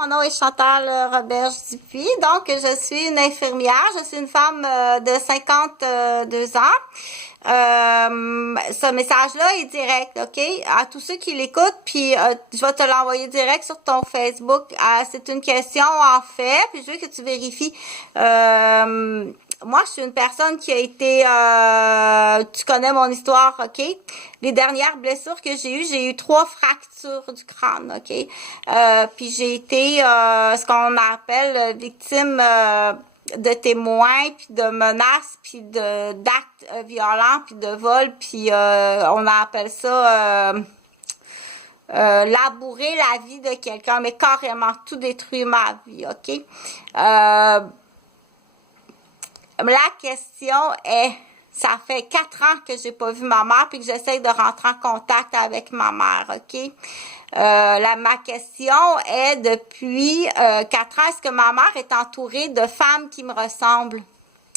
Mon nom est Chantal Roberge Dupuis. Donc, je suis une infirmière. Je suis une femme de 52 ans. Ce message-là est direct, OK? À tous ceux qui l'écoutent, puis je vais te l'envoyer direct sur ton Facebook. C'est une question en fait, puis je veux que tu vérifies. Moi, je suis une personne qui a été... tu connais mon histoire, OK? Les dernières blessures que j'ai eu 3 fractures du crâne, OK? Puis j'ai été ce qu'on appelle victime de témoins, puis de menaces, puis d'actes violents, puis de vols, puis on appelle ça... labourer la vie de quelqu'un, mais carrément tout détruire ma vie, OK? La question est, ça fait 4 ans que j'ai pas vu ma mère puis que j'essaie de rentrer en contact avec ma mère, OK? Ma question est, depuis 4 ans, est-ce que ma mère est entourée de femmes qui me ressemblent?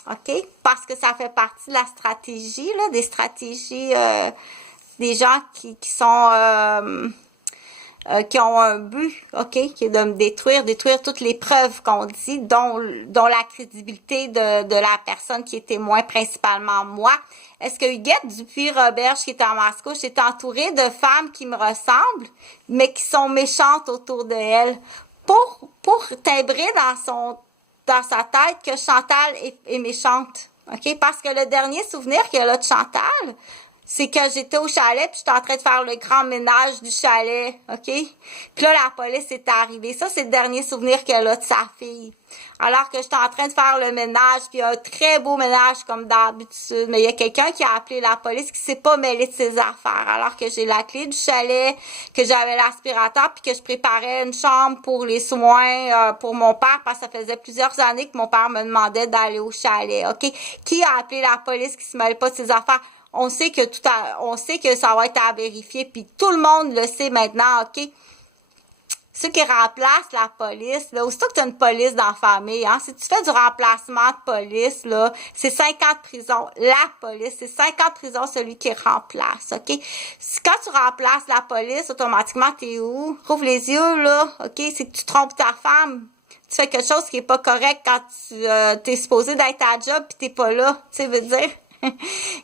OK? Parce que ça fait partie de la stratégie, là, des stratégies des gens qui sont... qui ont un but, OK, qui est de me détruire toutes les preuves qu'on dit, dont la crédibilité de la personne qui est témoin, principalement moi. Est-ce que Huguette Dupuis-Roberge, qui est en Mascouche, est entourée de femmes qui me ressemblent, mais qui sont méchantes autour de elle, pour timbrer dans sa tête que Chantal est méchante, OK? Parce que le dernier souvenir qu'elle a de Chantal, c'est que j'étais au chalet puis j'étais en train de faire le grand ménage du chalet, OK? Puis là, la police est arrivée. Ça, c'est le dernier souvenir qu'elle a de sa fille. Alors que j'étais en train de faire le ménage, puis un très beau ménage comme d'habitude. Mais il y a quelqu'un qui a appelé la police qui s'est pas mêlé de ses affaires. Alors que j'ai la clé du chalet, que j'avais l'aspirateur, puis que je préparais une chambre pour les soins pour mon père, parce que ça faisait plusieurs années que mon père me demandait d'aller au chalet, OK? Qui a appelé la police qui se mêle pas de ses affaires? On sait que on sait que ça va être à vérifier, puis tout le monde le sait maintenant, OK? Ceux qui remplacent la police, là, aussitôt que tu as une police dans la famille, hein, si tu fais du remplacement de police, là, c'est 5 ans de prison. La police, c'est 5 ans de prison celui qui remplace, OK? Quand tu remplaces la police, automatiquement, t'es où? Rouvre les yeux, là, OK? C'est que tu trompes ta femme. Tu fais quelque chose qui est pas correct quand tu t'es supposé d'être à job pis t'es pas là, tu sais, veut dire...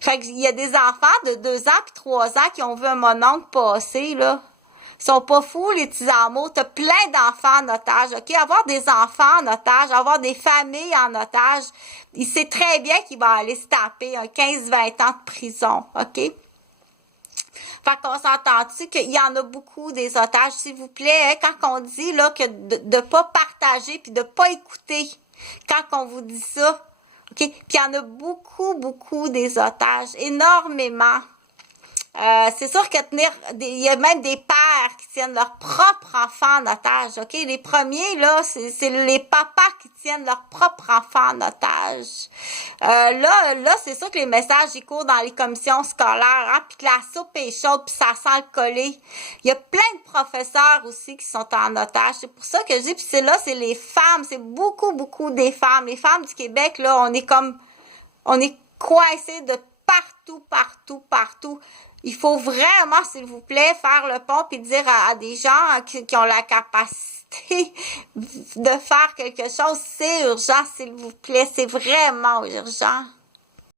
Fait qu'il y a des enfants de 2 ans puis 3 ans qui ont vu un mononcle passer, là. Ils sont pas fous, les petits amours. T'as plein d'enfants en otage, OK? Avoir des enfants en otage, avoir des familles en otage, il sait très bien qu'il va aller se taper un 15-20 ans de prison, OK? Fait qu'on s'entend-tu qu'il y en a beaucoup des otages, s'il vous plaît, hein, quand on dit, là, que de pas partager puis de pas écouter quand on vous dit ça, OK? Puis il y en a beaucoup des otages, énormément. C'est sûr que il y a même des pères qui tiennent leur propre enfant en otage, OK? Les premiers, là, c'est les papas qui tiennent leur propre enfant en otage. Là, c'est sûr que les messages, ils courent dans les commissions scolaires, hein, puis que la soupe est chaude, puis ça sent le collé. Il y a plein de professeurs aussi qui sont en otage. C'est pour ça que je dis, puis c'est les femmes, c'est beaucoup des femmes. Les femmes du Québec, là, on est coincés de partout. Il faut vraiment, s'il vous plaît, faire le pont et dire à des gens qui ont la capacité de faire quelque chose. C'est urgent, s'il vous plaît. C'est vraiment urgent.